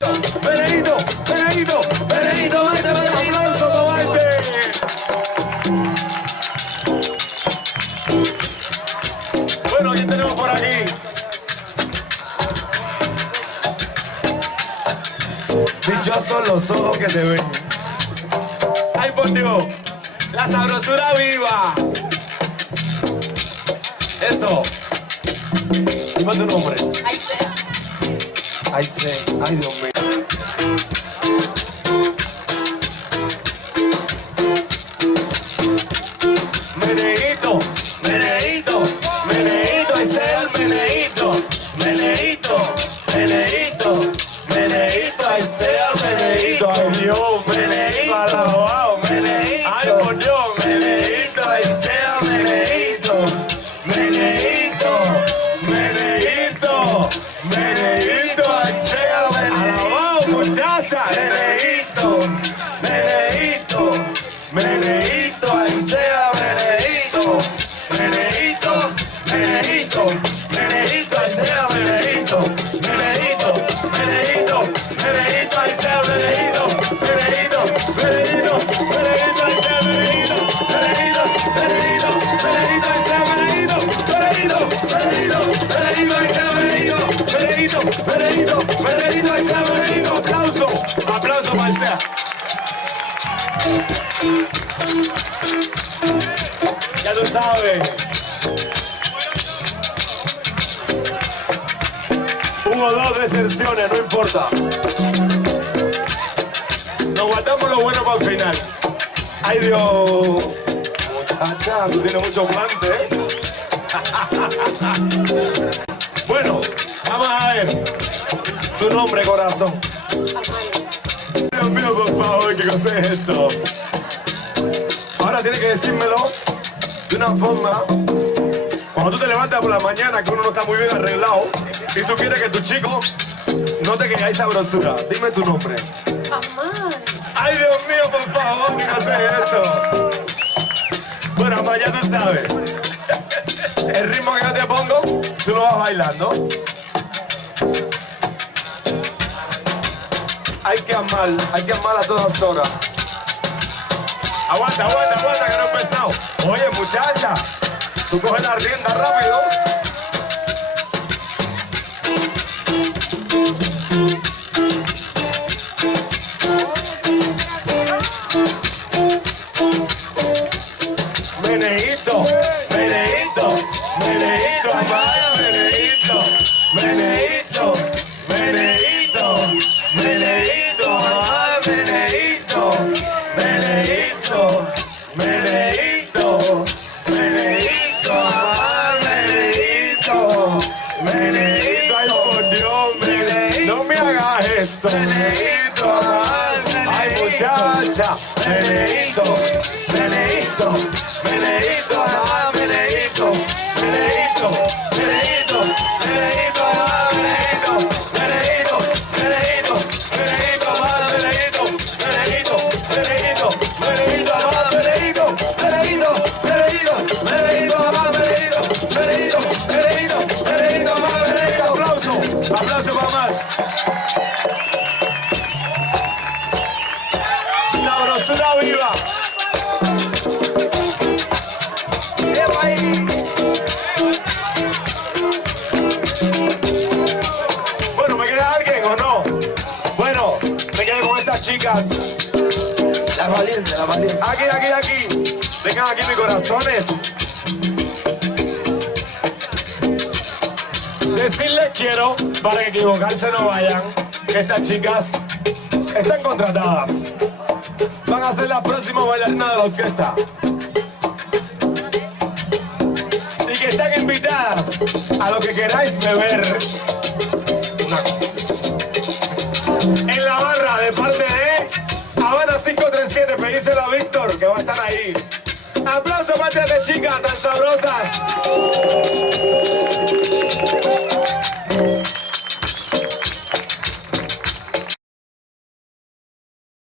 Benedito, Benedito, Benedito, Maite, aplauso para Maite. Bueno, ¿quién tenemos por aquí? Dichosos los ojos que te ven. Ay, por Dios, la sabrosura viva. Eso. Dime tu nombre. Ay, sí. Ay, Dios mío. Meneíto, Meneíto, Meneíto, ese es el Meneíto. Meneíto, Meneíto, Meneíto, ese es el Meneíto. Ay, Dios, Meneíto, alabado, Meneíto. Ay, por Dios, Meneíto, ese es el Meneíto. Meneíto, Meneíto, Meneíto, ese es el Meneíto. Alabado, muchacha. Meneíto, Meneíto, Meneíto, ahí sea Meneíto, Meneíto, Meneíto, Meneíto, ahí sea Meneíto, Meneíto, Meneíto, Meneíto, ahí sea Meneíto, Meneíto, Meneíto, Meneíto, ahí sea Meneíto, Meneíto, Meneíto, Meneíto, ahí sea Meneíto, Meneíto, Meneíto, Meneíto, ahí sea Meneíto, Meneíto, Meneíto, Meneíto, ahí sea Meneíto. Aplauso, aplauso para el sea. Ya tú sabes. 1 o 2 deserciones, no importa. Nos guardamos lo bueno para el final. Ay, Dios. Muchacha, tú tienes mucho plante, ¿eh? Bueno, vamos a ver. Tu nombre, corazón. Dios mío, por favor, ¿qué cosa es esto? Ahora tienes que decírmelo de una forma. Cuando tú te levantas por la mañana, que uno no está muy bien arreglado, y tú quieres que tu chico note que hay sabrosura. Dime tu nombre. Amar. Ay, Dios mío, por favor, ¿qué cosa es esto? Bueno, Amar, ya tú sabes. El ritmo que yo te pongo, tú lo vas bailando. Hay que amar a todas horas. Aguanta, aguanta, aguanta, que no he empezado. Oye, muchacha, tú coges la rienda rápido. Meneíto, Meneíto, Meneíto, amada, Meneíto, Meneíto, Meneíto, Meneíto, amada, Meneíto, Meneíto, Meneíto, Meneíto, amada, Meneíto, Meneíto, ay, por Dios, Meneíto, no me hagas esto, Meneíto, amada, ay, muchacha, Meneíto, Meneíto, Meneíto, amada, Meneíto, Meneíto, Meneíto, Meneíto, amada, Meneíto, Meneíto, Meneíto, Meneíto, amada, Meneíto, Meneíto, Meneíto, Meneíto, amada, Meneíto, Meneíto, Meneíto, Meneíto, amada, Meneíto, Meneíto, Meneíto, Meneíto, amada, Meneíto. Aplauso, aplauso para Amar. Sabrosura viva. Bueno, ¿me queda alguien o no? Bueno, me quedé con estas chicas. La valiente, la valiente. Aquí, aquí, aquí. Vengan aquí mis corazones. Decirles quiero, para que equivocarse no vayan, que estas chicas están contratadas. Van a ser las próximas bailarinas de la orquesta. Y que están invitadas a lo que queráis beber. Una cosa.